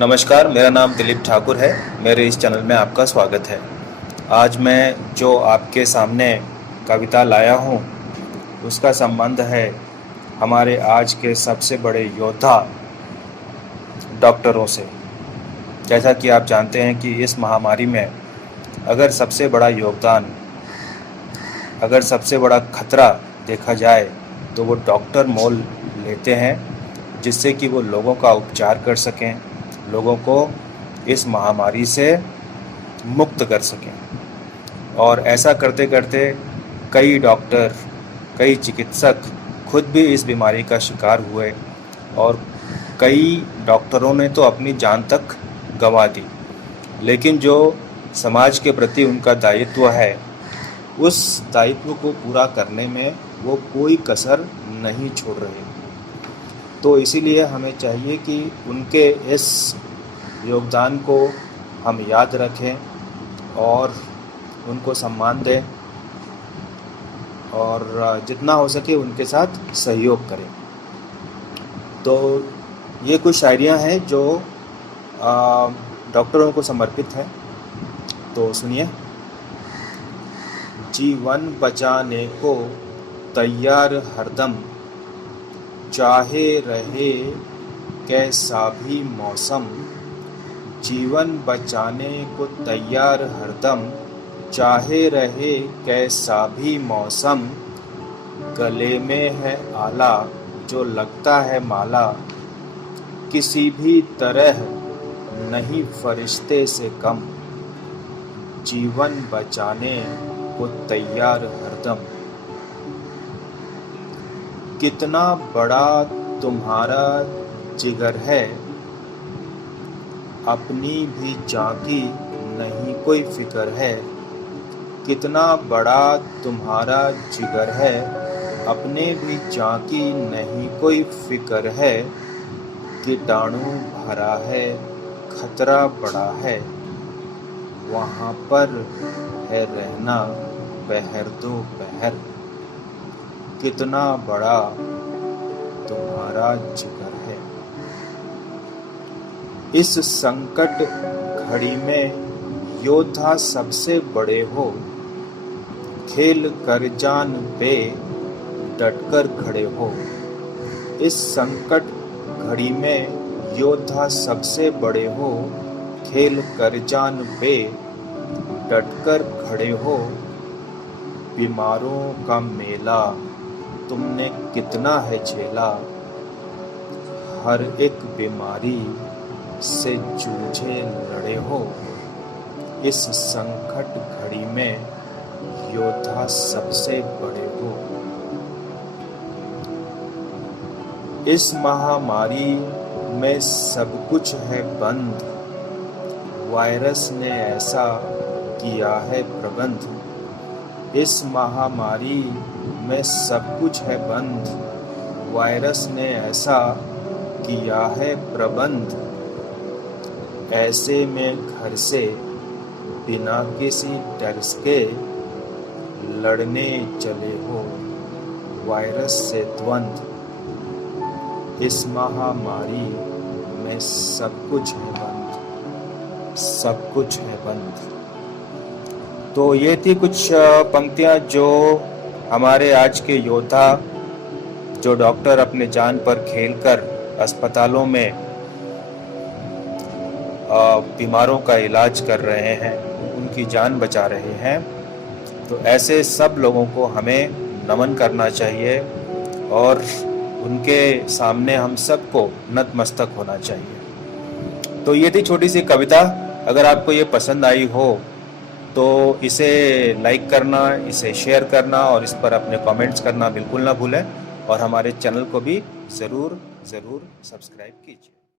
नमस्कार, मेरा नाम दिलीप ठाकुर है। मेरे इस चैनल में आपका स्वागत है। आज मैं जो आपके सामने कविता लाया हूँ उसका संबंध है हमारे आज के सबसे बड़े योद्धा डॉक्टरों से। जैसा कि आप जानते हैं कि इस महामारी में अगर सबसे बड़ा योगदान, अगर सबसे बड़ा खतरा देखा जाए तो वो डॉक्टर मोल लेते हैं, जिससे कि वो लोगों का उपचार कर सकें, लोगों को इस महामारी से मुक्त कर सकें। और ऐसा करते करते कई डॉक्टर, कई चिकित्सक खुद भी इस बीमारी का शिकार हुए और कई डॉक्टरों ने तो अपनी जान तक गंवा दी। लेकिन जो समाज के प्रति उनका दायित्व है, उस दायित्व को पूरा करने में वो कोई कसर नहीं छोड़ रहे। तो इसीलिए हमें चाहिए कि उनके इस योगदान को हम याद रखें और उनको सम्मान दें और जितना हो सके उनके साथ सहयोग करें। तो ये कुछ शायरियाँ हैं जो डॉक्टरों को समर्पित हैं, तो सुनिए। जीवन बचाने को तैयार हरदम, चाहे रहे कैसा भी मौसम। जीवन बचाने को तैयार हरदम, चाहे रहे कैसा भी मौसम। गले में है आला जो लगता है माला, किसी भी तरह नहीं फरिश्ते से कम। जीवन बचाने को तैयार हरदम। कितना बड़ा तुम्हारा जिगर है, अपनी भी जाती नहीं कोई फिक्र है। कितना बड़ा तुम्हारा जिगर है, अपने भी जाती नहीं कोई फिक्र है। कीटाणु भरा है, खतरा बड़ा है, वहाँ पर है रहना पहर दो पहर। कितना बड़ा तुम्हारा जिगर है। इस संकट घड़ी में योद्धा सबसे बड़े हो, खेल कर जान पे डटकर खड़े हो। इस संकट घड़ी में योद्धा सबसे बड़े हो, खेल कर जान पे डटकर खड़े हो। बीमारों का मेला तुमने कितना है झेला, हर एक बीमारी से जूझे लड़े हो। इस संकट घड़ी में योद्धा सबसे बड़े हो। इस महामारी में सब कुछ है बंद, वायरस ने ऐसा किया है प्रबंध। इस महामारी में सब कुछ है बंद, वायरस ने ऐसा किया है प्रबंध। ऐसे में घर से बिना किसी डर के लड़ने चले हो वायरस से द्वंद्व। इस महामारी में सब कुछ है बंद, सब कुछ है बंद। तो ये थी कुछ पंक्तियाँ जो हमारे आज के योद्धा, जो डॉक्टर अपने जान पर खेलकर अस्पतालों में बीमारों का इलाज कर रहे हैं, उनकी जान बचा रहे हैं। तो ऐसे सब लोगों को हमें नमन करना चाहिए और उनके सामने हम सबको नतमस्तक होना चाहिए। तो ये थी छोटी सी कविता। अगर आपको ये पसंद आई हो तो इसे लाइक करना, इसे शेयर करना और इस पर अपने कमेंट्स करना बिल्कुल ना भूलें। और हमारे चैनल को भी ज़रूर सब्सक्राइब कीजिए।